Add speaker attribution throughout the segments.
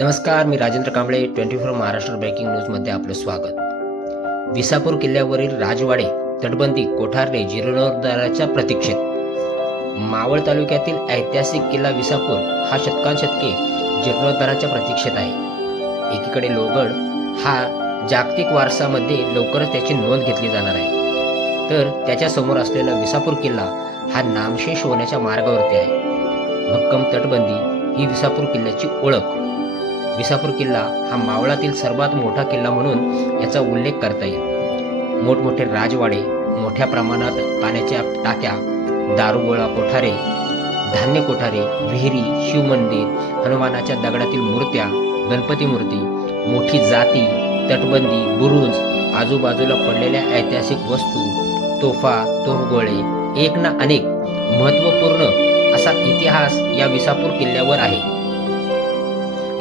Speaker 1: नमस्कार मी Rajendra Kamble twenty four Maharashtra breaking न्यूजमध्ये आपलं स्वागत. विसापूर किल्ल्यावरील राजवाडे तटबंदी कोठारणे जीर्णोद्धाराच्या प्रतीक्षेत. मावळ तालुक्यातील ऐतिहासिक किल्ला विसापूर हा शतकांशतके जीर्णोद्धाराच्या प्रतीक्षेत आहे. एकीकडे लोगड हा जागतिक वारसामध्ये लवकरच त्याची नोंद घेतली जाणार आहे. तर त्याच्यासमोर असलेला विसापूर किल्ला हा नामशेष होण्याच्या मार्गावरती आहे. भक्कम तटबंदी ही विसापूर किल्ल्याची ओळख. विसापूर किल्ला हा मावळातील सर्वात मोठा किल्ला म्हणून याचा उल्लेख करता येईल. मोठमोठे राजवाडे मोठ्या प्रमाणात पाण्याच्या टाक्या दारुगोळा कोठारे धान्य कोठारे विहिरी शिवमंदिर हनुमानाच्या दगडातील मूर्त्या गणपती मूर्ती मोठी जाती तटबंदी बुरुज आजूबाजूला पडलेल्या ऐतिहासिक वस्तू तोफा तोफगोळे एक ना अनेक महत्त्वपूर्ण असा इतिहास या विसापूर किल्ल्यावर आहे.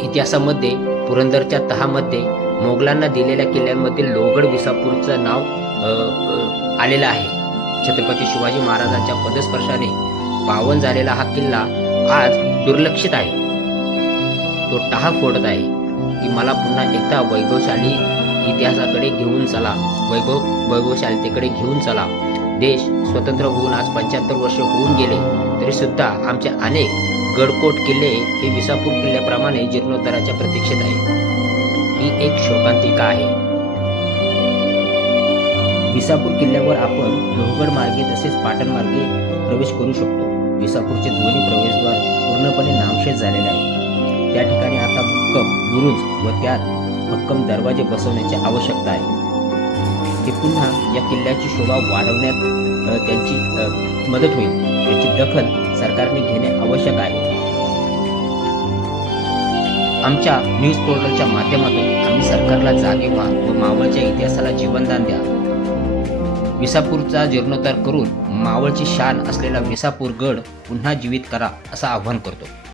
Speaker 1: इतिहासामध्ये पुरंदरच्या तहामध्ये मोगलांना दिलेल्या किल्ल्यांमध्ये लोगड विसापूरचं नाव आलेलं आहे. छत्रपती शिवाजी महाराजांच्या पदस्पर्शाने पावन झालेला हा किल्ला आज दुर्लक्षित आहे. तो टहा फोडत आहे की मला पुन्हा एकदा वैभवशाली इतिहासाकडे घेऊन चला. वैभव वैभवशालीतेकडे घेऊन चला. देश स्वतंत्र होऊन आज पंच्याहत्तर वर्ष होऊन गेले तरी सुद्धा आमचे अनेक गडकोट किल्ले हे विसापूर किल्ल्याप्रमाणे जीर्णोद्धाराच्या प्रतीक्षेत आहे. ही एक शोकांतिका आहे. विसापूर किल्ल्यावर आपण लोहगड मार्गे तसेच पाटण मार्गे प्रवेश करू शकतो. विसापूरचे दोन्ही प्रवेशद्वार पूर्णपणे नामशेष झालेले आहे त्या ठिकाणी आता भक्कम बुरुज व त्यात भक्कम दरवाजे बसवण्याची आवश्यकता आहे. ते पुन्हा या किल्ल्याची शोभा वाढवण्यात त्यांची मदत होईल. याची दखल सरकारने घेणे आमच्या न्यूज पोर्टलच्या माध्यमातून आम्ही सरकारला जागे व्हा व मावळच्या इतिहासाला जीवनदान द्या. विसापूरचा जीर्णोद्धार करून मावळची शान असलेला विसापूर गड पुन्हा जीवित करा असं आव्हान करतो.